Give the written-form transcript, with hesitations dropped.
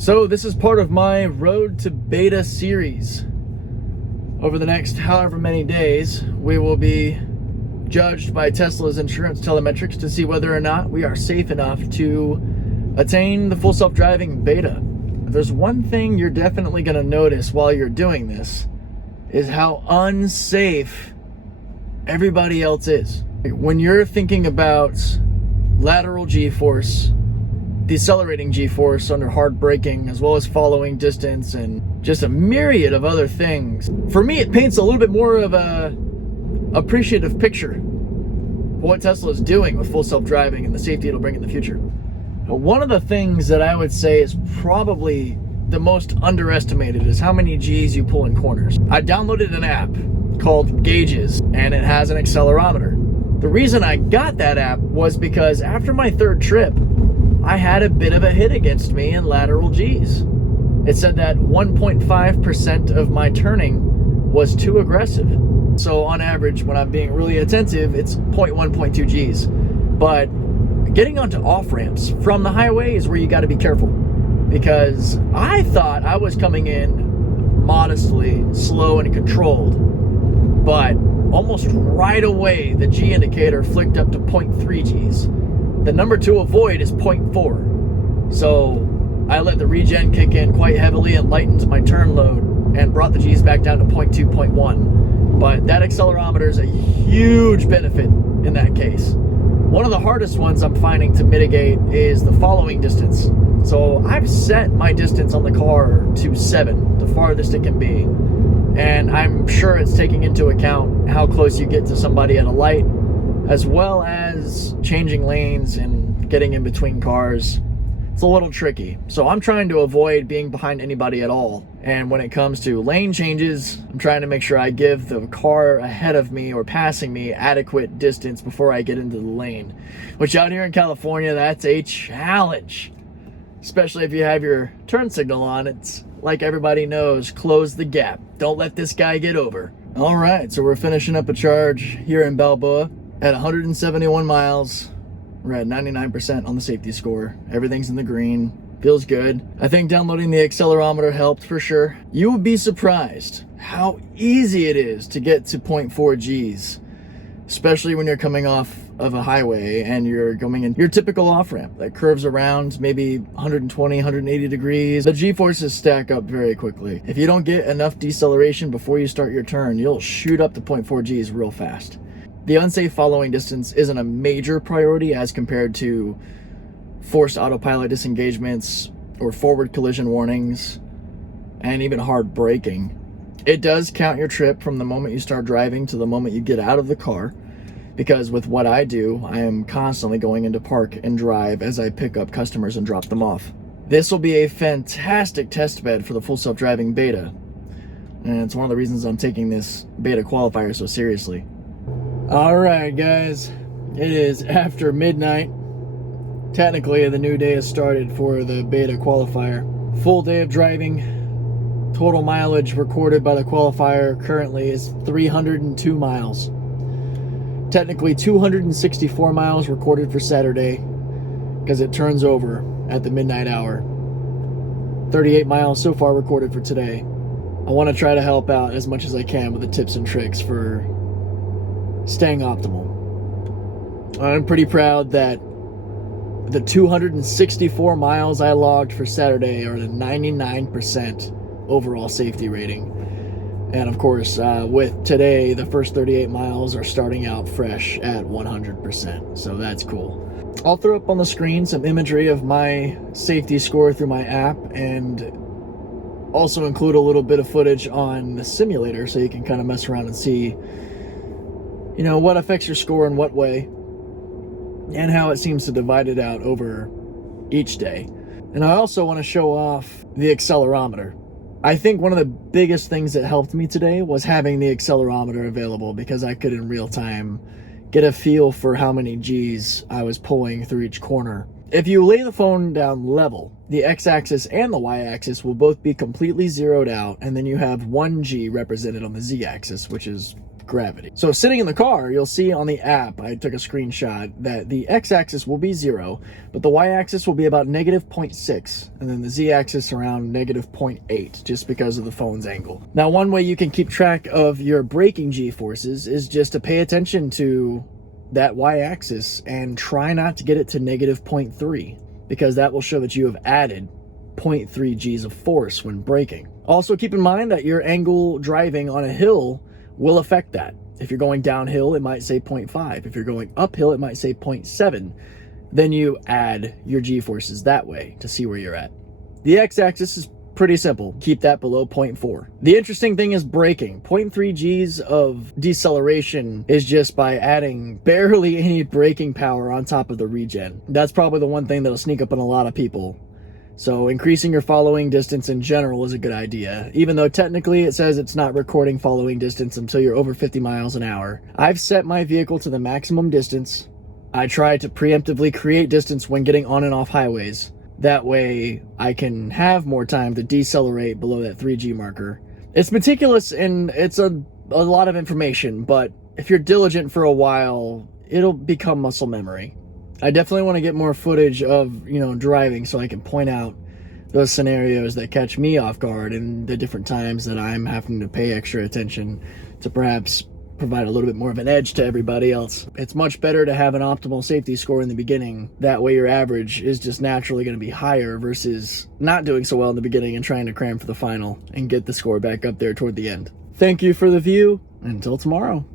So this is part of my Road to Beta series. Over the next however many days, we will be judged by Tesla's insurance telemetrics to see whether or not we are safe enough to attain the full self-driving beta. If there's one thing you're definitely going to notice while you're doing this, is how unsafe everybody else is. When you're thinking about lateral G-force, decelerating G-force under hard braking, as well as following distance and just a myriad of other things, for me it paints a little bit more of a appreciative picture of what Tesla is doing with full self-driving and the safety it'll bring in the future. One of the things that I would say is probably the most underestimated is how many G's you pull in corners. I downloaded an app called Gauges, and it has an accelerometer. The reason I got that app was because after my third trip, I had a bit of a hit against me in lateral G's. It said that 1.5% of my turning was too aggressive. So on average, when I'm being really attentive, it's 0.1, 0.2 G's. But getting onto off-ramps from the highway is where you got to be careful, because I thought I was coming in modestly, slow and controlled, but almost right away the G indicator flicked up to 0.3 G's. The number to avoid is 0.4. So I let the regen kick in quite heavily and lightened my turn load and brought the G's back down to 0.2, 0.1. But that accelerometer is a huge benefit in that case. One of the hardest ones I'm finding to mitigate is the following distance. So I've set my distance on the car to 7, the farthest it can be. And I'm sure it's taking into account how close you get to somebody at a light, as well as changing lanes and getting in between cars. It's a little tricky. So I'm trying to avoid being behind anybody at all. And when it comes to lane changes, I'm trying to make sure I give the car ahead of me or passing me adequate distance before I get into the lane. Which out here in California, that's a challenge. Especially if you have your turn signal on. It's like everybody knows, close the gap. Don't let this guy get over. All right, so we're finishing up a charge here in Balboa at 171 miles. We're at 99% on the safety score. Everything's in the green. Feels good. I think downloading the accelerometer helped for sure. You would be surprised how easy it is to get to 0.4 G's, especially when you're coming off of a highway and you're going in your typical off-ramp that curves around maybe 120, 180 degrees. The G-forces stack up very quickly. If you don't get enough deceleration before you start your turn, you'll shoot up to 0.4 G's real fast. The unsafe following distance isn't a major priority as compared to forced autopilot disengagements or forward collision warnings and even hard braking. It does count your trip from the moment you start driving to the moment you get out of the car, because with what I do, I am constantly going into park and drive as I pick up customers and drop them off. This will be a fantastic test bed for the full self-driving beta, and it's one of the reasons I'm taking this beta qualifier so seriously. Alright guys, it is after midnight. Technically the new day has started for the beta qualifier. Full day of driving. Total mileage recorded by the qualifier currently is 302 miles. Technically 264 miles recorded for Saturday, because it turns over at the midnight hour. 38 miles so far recorded for today. I want to try to help out as much as I can with the tips and tricks for staying optimal. I'm pretty proud that the 264 miles I logged for Saturday are at a 99% overall safety rating. And of course, with today, the first 38 miles are starting out fresh at 100%. So that's cool. I'll throw up on the screen some imagery of my safety score through my app, and also include a little bit of footage on the simulator so you can kind of mess around and see, you know, what affects your score in what way and how it seems to divide it out over each day. And I also want to show off the accelerometer. I think one of the biggest things that helped me today was having the accelerometer available, because I could in real time get a feel for how many G's I was pulling through each corner. If you lay the phone down level, the x-axis and the y-axis will both be completely zeroed out, and then you have 1 G represented on the z-axis, which is gravity. So sitting in the car, you'll see on the app, I took a screenshot, that the x-axis will be 0, but the y-axis will be about negative 0.6, and then the z-axis around negative 0.8, just because of the phone's angle. Now, one way you can keep track of your braking g-forces is just to pay attention to that y-axis and try not to get it to negative 0.3, because that will show that you have added 0.3 G's of force when braking. Also keep in mind that your angle driving on a hill will affect that. If you're going downhill, it might say 0.5. If you're going uphill, it might say 0.7. Then you add your g-forces that way to see where you're at. The x-axis is pretty simple. Keep that below 0.4. The interesting thing is braking. 0.3 G's of deceleration is just by adding barely any braking power on top of the regen. That's probably the one thing that'll sneak up on a lot of people. So increasing your following distance in general is a good idea, even though technically it says it's not recording following distance until you're over 50 miles an hour. I've set my vehicle to the maximum distance. I try to preemptively create distance when getting on and off highways. That way I can have more time to decelerate below that 3G marker. It's meticulous and it's a lot of information, but if you're diligent for a while, it'll become muscle memory. I definitely want to get more footage of, driving so I can point out those scenarios that catch me off guard and the different times that I'm having to pay extra attention to perhaps provide a little bit more of an edge to everybody else. It's much better to have an optimal safety score in the beginning. That way your average is just naturally going to be higher versus not doing so well in the beginning and trying to cram for the final and get the score back up there toward the end. Thank you for the view. Until tomorrow.